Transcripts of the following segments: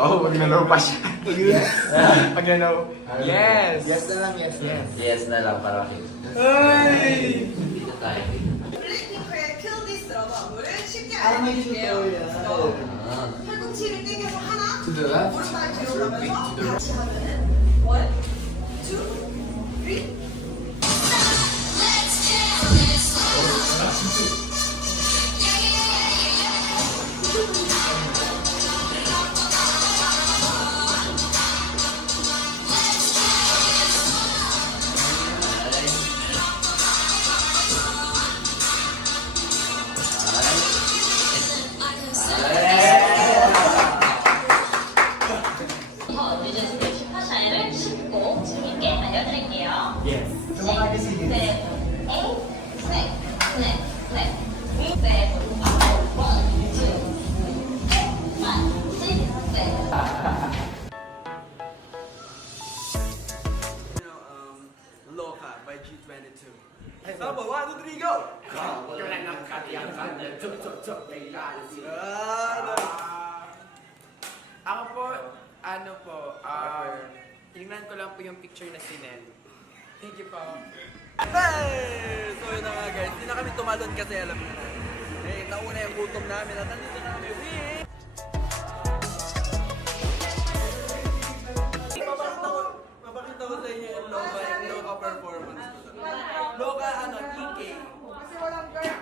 Wow, pag nalaw pa siya. Pag nalaw. Yes! Yes na lang, yes. Yes na lang para makita. Ay! Dito tayo. 블랙핑크의 Kill This 러버물을 쉽게 아, 알려드릴게요. 튜토리얼. 팔꿈치를 당겨서 하나, To the left. 오른발 뒤로 가면서 같이 하면은 원, 투, 쓰리. 더 늦은 슈퍼샤이를 쉽고 재밌게 알려드릴게요. Yes. 셋, 넷, 셋, 넷, 넷, 셋, 원, 투, 셋. Loca by G22. Sabo, 1, 2, 3, go! Ako po, ano po, tingnan ko lang po yung picture na sinend. Thank you po. Hey! So yun na nga guys, hindi na kami tumalon kasi alam nyo na. Eh, nauna yung gutom namin at nandito na kami. Papakita ko sa inyo yung Loca performance ko. Loca, EK. Kasi walang girl.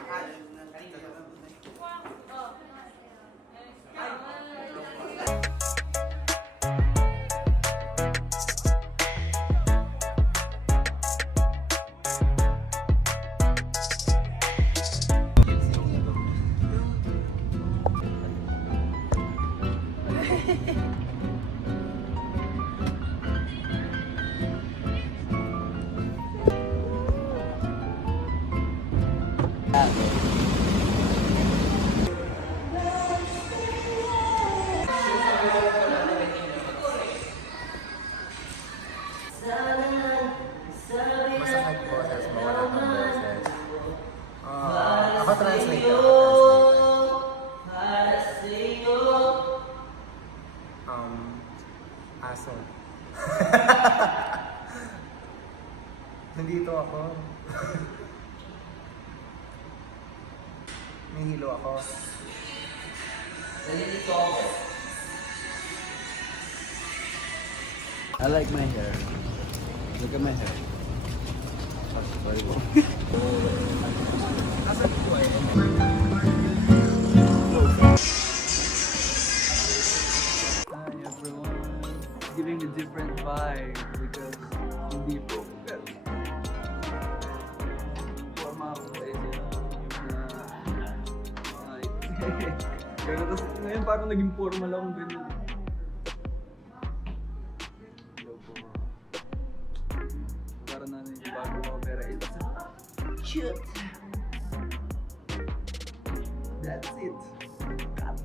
Masakit po as mawala ng boses. Ako translate ko. Aso. Nandito ako. Nahihilo ako. Nandito ako. I like my hair. Look at my hair. Sorry po. Hi everyone. It's giving a different vibe because hindi po forma ako guys Pero tapos ngayon parang naging formal akong ganyan. Hello po. Parang na yung bago ko pero it's cute. That's it. Cut.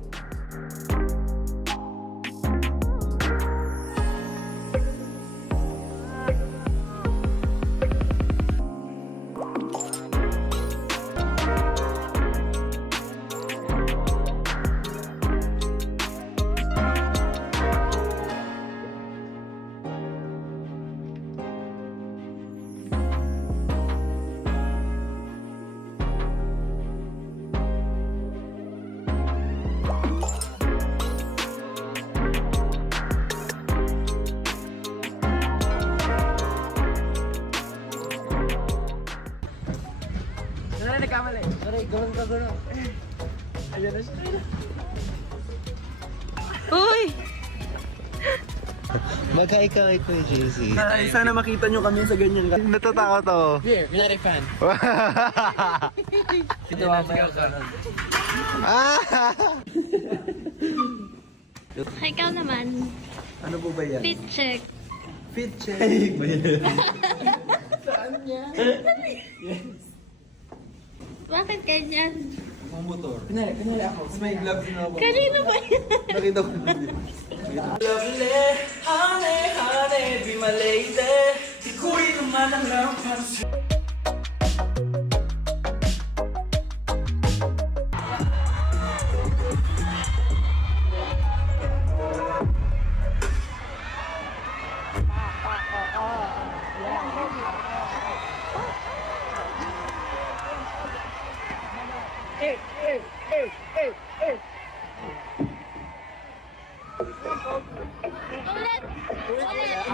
Ano na nagkamali? Aray, gawin ka gano'n. Ayan na siya. Uy! Magkaika ito yung JC. Ay, sana makita nyo kami sa ganyan. Natatakot ako. Here, United fan. Ito mamaya ka. Ikaw naman. Ano po ba yan? Fit check. Fit check. Bakit ganyan? Ang motor. Kunwari ako. Tapos may gloves na ako. Kanino ba yan? Nakita ko na din. Lovely, honey, honey, be my lady. Iku'y naman ang lampas.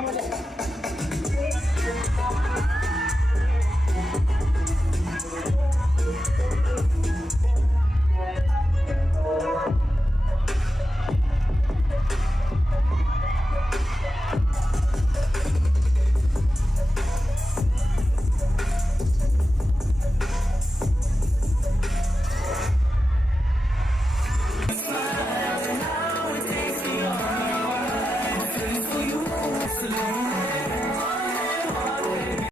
Ulit!